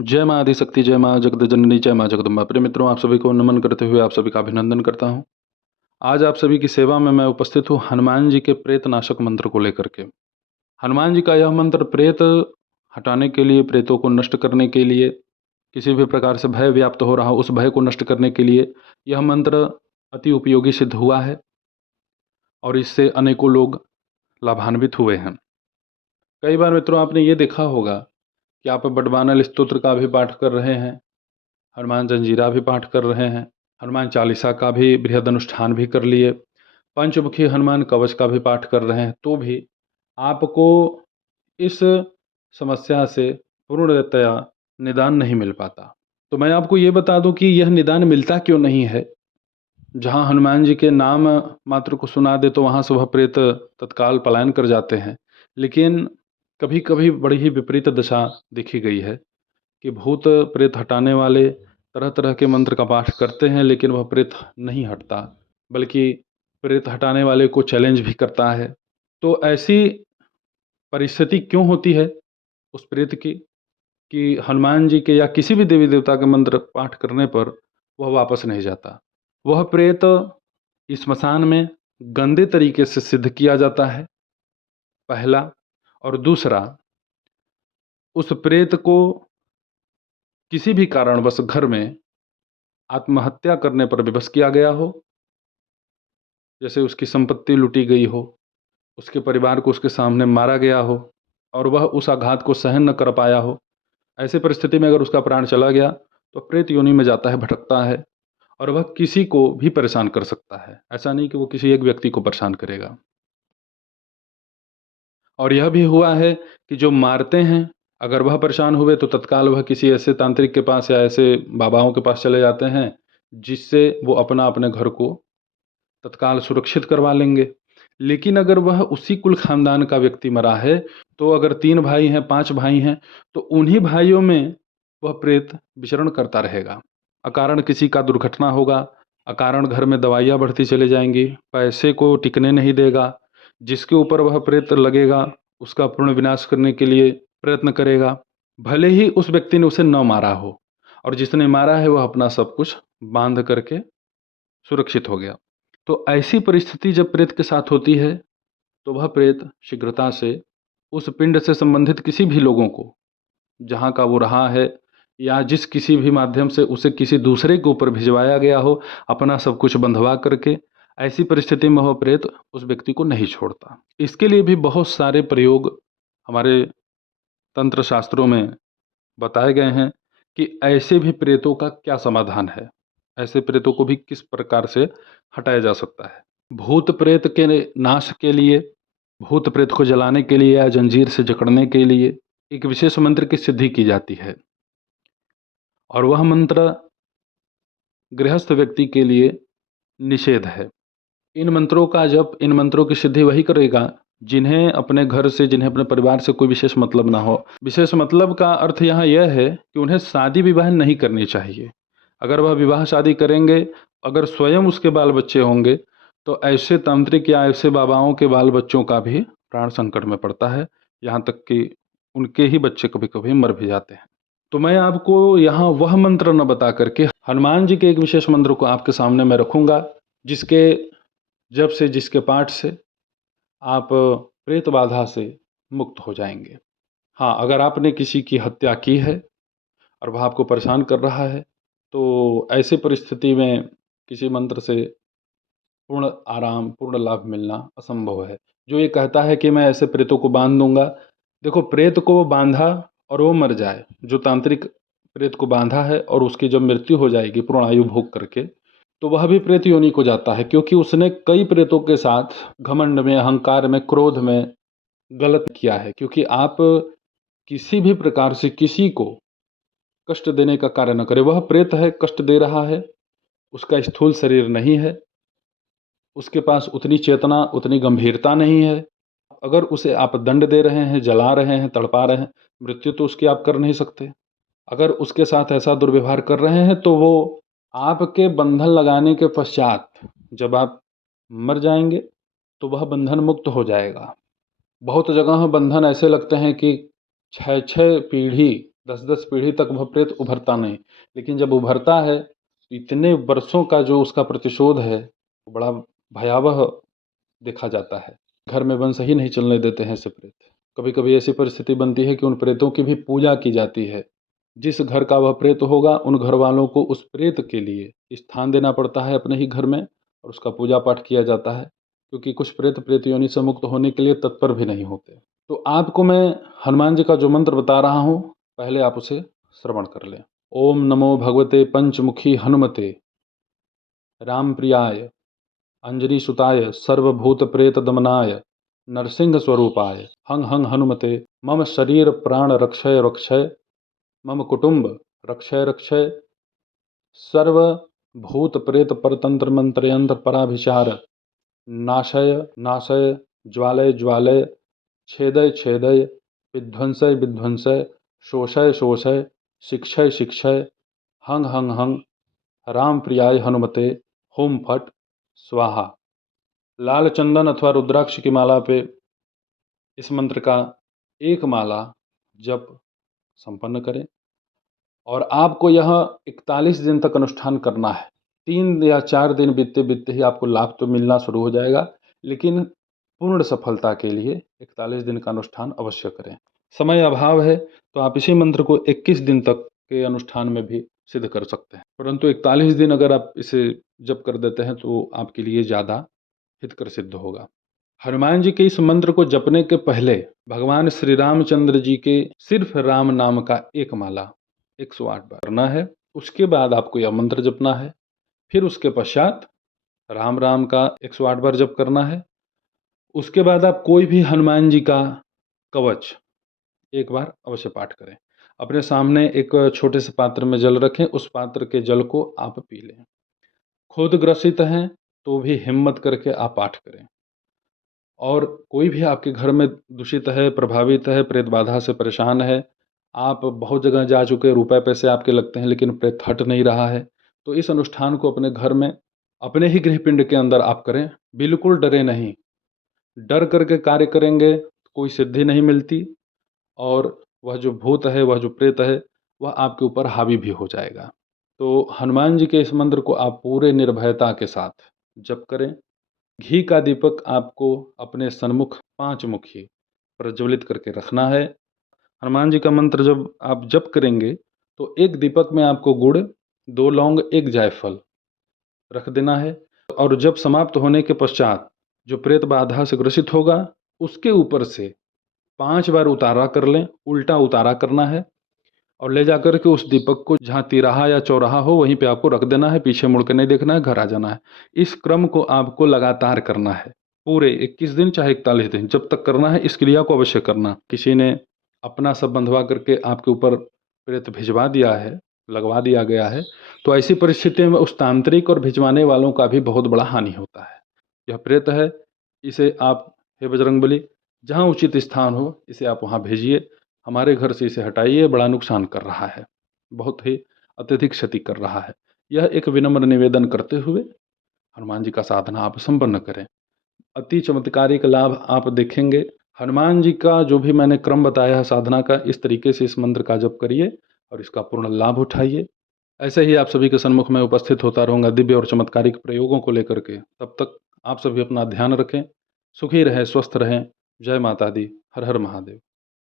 जय माँ आदिशक्ति, जय माँ जगत जननी, जय माँ जगदम्बा। प्रिय मित्रों, आप सभी को नमन करते हुए आप सभी का अभिनंदन करता हूँ। आज आप सभी की सेवा में मैं उपस्थित हूँ हनुमान जी के प्रेत नाशक मंत्र को लेकर के। हनुमान जी का यह मंत्र प्रेत हटाने के लिए, प्रेतों को नष्ट करने के लिए, किसी भी प्रकार से भय व्याप्त हो रहा हो उस भय को नष्ट करने के लिए यह मंत्र अति उपयोगी सिद्ध हुआ है और इससे अनेकों लोग लाभान्वित हुए हैं। कई बार मित्रों आपने ये देखा होगा कि आप बड़बानल स्तोत्र का भी पाठ कर रहे हैं, हनुमान जंजीरा भी पाठ कर रहे हैं, हनुमान चालीसा का भी बृहद अनुष्ठान भी कर लिए, पंचमुखी हनुमान कवच का भी पाठ कर रहे हैं, तो भी आपको इस समस्या से पूर्णतया निदान नहीं मिल पाता। तो मैं आपको ये बता दूं कि यह निदान मिलता क्यों नहीं है। जहां हनुमान जी के नाम मात्र को सुना दे तो वहां से वह प्रेत तत्काल पलायन कर जाते हैं, लेकिन कभी कभी बड़ी ही विपरीत दशा देखी गई है कि भूत प्रेत हटाने वाले तरह तरह के मंत्र का पाठ करते हैं लेकिन वह प्रेत नहीं हटता, बल्कि प्रेत हटाने वाले को चैलेंज भी करता है। तो ऐसी परिस्थिति क्यों होती है उस प्रेत की कि हनुमान जी के या किसी भी देवी देवता के मंत्र पाठ करने पर वह वापस नहीं जाता। वह प्रेत इस स्मशान में गंदे तरीके से सिद्ध किया जाता है, पहला। और दूसरा, उस प्रेत को किसी भी कारणवश घर में आत्महत्या करने पर विवश किया गया हो, जैसे उसकी संपत्ति लूटी गई हो, उसके परिवार को उसके सामने मारा गया हो और वह उस आघात को सहन न कर पाया हो, ऐसी परिस्थिति में अगर उसका प्राण चला गया तो प्रेत योनि में जाता है, भटकता है और वह किसी को भी परेशान कर सकता है। ऐसा नहीं कि वो किसी एक व्यक्ति को परेशान करेगा। और यह भी हुआ है कि जो मारते हैं, अगर वह परेशान हुए तो तत्काल वह किसी ऐसे तांत्रिक के पास या ऐसे बाबाओं के पास चले जाते हैं जिससे वो अपने घर को तत्काल सुरक्षित करवा लेंगे। लेकिन अगर वह उसी कुल खानदान का व्यक्ति मरा है, तो अगर 3 भाई हैं, 5 भाई हैं, तो उन्हीं भाइयों में वह प्रेत विचरण करता रहेगा। अकारण किसी का दुर्घटना होगा, अकारण घर में दवाइयाँ बढ़ती चली जाएंगी, पैसे को टिकने नहीं देगा, जिसके ऊपर वह प्रेत लगेगा उसका पूर्ण विनाश करने के लिए प्रयत्न करेगा, भले ही उस व्यक्ति ने उसे न मारा हो। और जिसने मारा है वह अपना सब कुछ बांध करके सुरक्षित हो गया। तो ऐसी परिस्थिति जब प्रेत के साथ होती है तो वह प्रेत शीघ्रता से उस पिंड से संबंधित किसी भी लोगों को, जहाँ का वो रहा है या जिस किसी भी माध्यम से उसे किसी दूसरे के ऊपर भिजवाया गया हो, अपना सब कुछ बंधवा करके, ऐसी परिस्थिति में वह प्रेत उस व्यक्ति को नहीं छोड़ता। इसके लिए भी बहुत सारे प्रयोग हमारे तंत्र शास्त्रों में बताए गए हैं कि ऐसे भी प्रेतों का क्या समाधान है, ऐसे प्रेतों को भी किस प्रकार से हटाया जा सकता है। भूत प्रेत के नाश के लिए, भूत प्रेत को जलाने के लिए या जंजीर से जकड़ने के लिए एक विशेष मंत्र की सिद्धि की जाती है और वह मंत्र गृहस्थ व्यक्ति के लिए निषेध है। इन मंत्रों का जप, इन मंत्रों की सिद्धि वही करेगा जिन्हें अपने घर से, जिन्हें अपने परिवार से कोई विशेष मतलब ना हो। विशेष मतलब का अर्थ यहाँ यह है कि उन्हें शादी विवाह नहीं करनी चाहिए। अगर वह विवाह शादी करेंगे, अगर स्वयं उसके बाल बच्चे होंगे, तो ऐसे तांत्रिक या ऐसे बाबाओं के बाल बच्चों का भी प्राण संकट में पड़ता है, यहाँ तक कि उनके ही बच्चे कभी कभी मर भी जाते हैं। तो मैं आपको यहाँ वह मंत्र न बता करके हनुमान जी के एक विशेष मंत्र को आपके सामने मैं रखूंगा, जिसके जब से, जिसके पाठ से आप प्रेत बाधा से मुक्त हो जाएंगे। हाँ, अगर आपने किसी की हत्या की है और वह आपको परेशान कर रहा है, तो ऐसी परिस्थिति में किसी मंत्र से पूर्ण आराम, पूर्ण लाभ मिलना असंभव है। जो ये कहता है कि मैं ऐसे प्रेतों को बांध दूंगा, देखो प्रेत को बांधा और वो मर जाए, जो तांत्रिक प्रेत को बांधा है और उसकी जब मृत्यु हो जाएगी पूर्ण आयु भोग करके, तो वह भी प्रेत योनि को जाता है, क्योंकि उसने कई प्रेतों के साथ घमंड में, अहंकार में, क्रोध में गलत किया है। क्योंकि आप किसी भी प्रकार से किसी को कष्ट देने का कार्य न करें। वह प्रेत है, कष्ट दे रहा है, उसका स्थूल शरीर नहीं है, उसके पास उतनी चेतना, उतनी गंभीरता नहीं है। अगर उसे आप दंड दे रहे हैं, जला रहे हैं, तड़पा रहे हैं, मृत्यु तो उसकी आप कर नहीं सकते। अगर उसके साथ ऐसा दुर्व्यवहार कर रहे हैं तो वो आपके बंधन लगाने के पश्चात जब आप मर जाएंगे तो वह बंधन मुक्त हो जाएगा। बहुत जगह बंधन ऐसे लगते हैं कि 6-6 पीढ़ी 10-10 पीढ़ी तक वह प्रेत उभरता नहीं। लेकिन जब उभरता है, तो इतने वर्षों का जो उसका प्रतिशोध है, वो बड़ा भयावह देखा जाता है। घर में वंश ही नहीं चलने देते हैं ऐसे प्रेत। कभी-कभी ऐसी परिस्थिति बनती है कि उन प्रेतों की भी पूजा की जाती है। जिस घर का वह प्रेत होगा, उन घरवालों को उस प्रेत के लिए स्थान देना पड़ता है अपने ही घर में और उसका पूजा पाठ किया जाता है, क्योंकि कुछ प्रेत प्रेत योनि से मुक्त होने के लिए तत्पर भी नहीं होते। तो आपको मैं हनुमान जी का जो मंत्र बता रहा हूँ, पहले आप उसे श्रवण कर लें। ओम नमो भगवते पंचमुखी हनुमते रामप्रियाय अंजनीसुताय सर्वभूतप्रेतदमनाय नरसिंहस्वरूपाय हं हं हनुमते मम शरीर प्राण रक्षय रक्षय मम कुटुंब रक्षय रक्षय सर्वभूतप्रेत परतंत्र मंत्रयंत्र पराभिचार नाशय नाशय ज्वालय ज्वालय छेदय छेदय विध्वंसय विध्वंसय शोषय शोषय शिक्षय शिक्षय हंग हंग हंग राम प्रियाय हनुमते होम फट स्वाहा। लाल चंदन अथवा रुद्राक्ष की माला पे इस मंत्र का एक माला जप संपन्न करें और आपको यह 41 दिन तक अनुष्ठान करना है। 3 या 4 दिन बीतते बीतते ही आपको लाभ तो मिलना शुरू हो जाएगा, लेकिन पूर्ण सफलता के लिए 41 दिन का अनुष्ठान अवश्य करें। समय अभाव है तो आप इसी मंत्र को 21 दिन तक के अनुष्ठान में भी सिद्ध कर सकते हैं, परंतु 41 दिन अगर आप इसे जप कर देते हैं तो आपके लिए ज़्यादा हितकर सिद्ध होगा। हनुमान जी के इस मंत्र को जपने के पहले भगवान श्री रामचंद्र जी के सिर्फ राम नाम का एक माला 108 बार करना है। उसके बाद आपको यह मंत्र जपना है। फिर उसके पश्चात राम राम का 108 बार जप करना है। उसके बाद आप कोई भी हनुमान जी का कवच एक बार अवश्य पाठ करें। अपने सामने एक छोटे से पात्र में जल रखें, उस पात्र के जल को आप पी लें। खुद ग्रसित हैं तो भी हिम्मत करके आप पाठ करें। और कोई भी आपके घर में दूषित है, प्रभावित है, प्रेत बाधा से परेशान है, आप बहुत जगह जा चुके, रुपए पैसे आपके लगते हैं लेकिन प्रेत हट नहीं रहा है, तो इस अनुष्ठान को अपने घर में अपने ही गृहपिंड के अंदर आप करें। बिल्कुल डरे नहीं। डर करके कार्य करेंगे कोई सिद्धि नहीं मिलती और वह जो भूत है, वह जो प्रेत है, वह आपके ऊपर हावी भी हो जाएगा। तो हनुमान जी के इस मंत्र को आप पूरे निर्भयता के साथ जप करें। घी का दीपक आपको अपने सन्मुख 5 मुखी प्रज्वलित करके रखना है। हनुमान जी का मंत्र जब आप जप करेंगे तो एक दीपक में आपको गुड़, 2 लौंग, 1 जायफल रख देना है और जब समाप्त होने के पश्चात जो प्रेत बाधा से ग्रसित होगा उसके ऊपर से 5 बार उतारा कर लें, उल्टा उतारा करना है और ले जाकर के उस दीपक को जहाँ तिराहा या चौराहा हो वहीं पे आपको रख देना है, पीछे मुड़ के नहीं देखना है, घर आ जाना है। इस क्रम को आपको लगातार करना है, पूरे 21 दिन चाहे 41 दिन जब तक करना है इस क्रिया को अवश्य करना। किसी ने अपना सब बंधवा करके आपके ऊपर प्रेत भिजवा दिया है, लगवा दिया गया है, तो ऐसी परिस्थिति में उस तांत्रिक और भिजवाने वालों का भी बहुत बड़ा हानि होता है। यह प्रेत है, इसे आप हे बजरंगबली जहाँ उचित स्थान हो इसे आप वहाँ भेजिए, हमारे घर से इसे हटाइए, बड़ा नुकसान कर रहा है, बहुत ही अत्यधिक क्षति कर रहा है। यह एक विनम्र निवेदन करते हुए हनुमान जी का साधना आप संपन्न करें। अति चमत्कारिक लाभ आप देखेंगे। हनुमान जी का जो भी मैंने क्रम बताया है साधना का, इस तरीके से इस मंत्र का जप करिए और इसका पूर्ण लाभ उठाइए। ऐसे ही आप सभी के सन्मुख में उपस्थित होता रहूँगा दिव्य और चमत्कारिक प्रयोगों को लेकर के। तब तक आप सभी अपना ध्यान रखें, सुखी रहें, स्वस्थ रहें। जय माता दी। हर हर महादेव।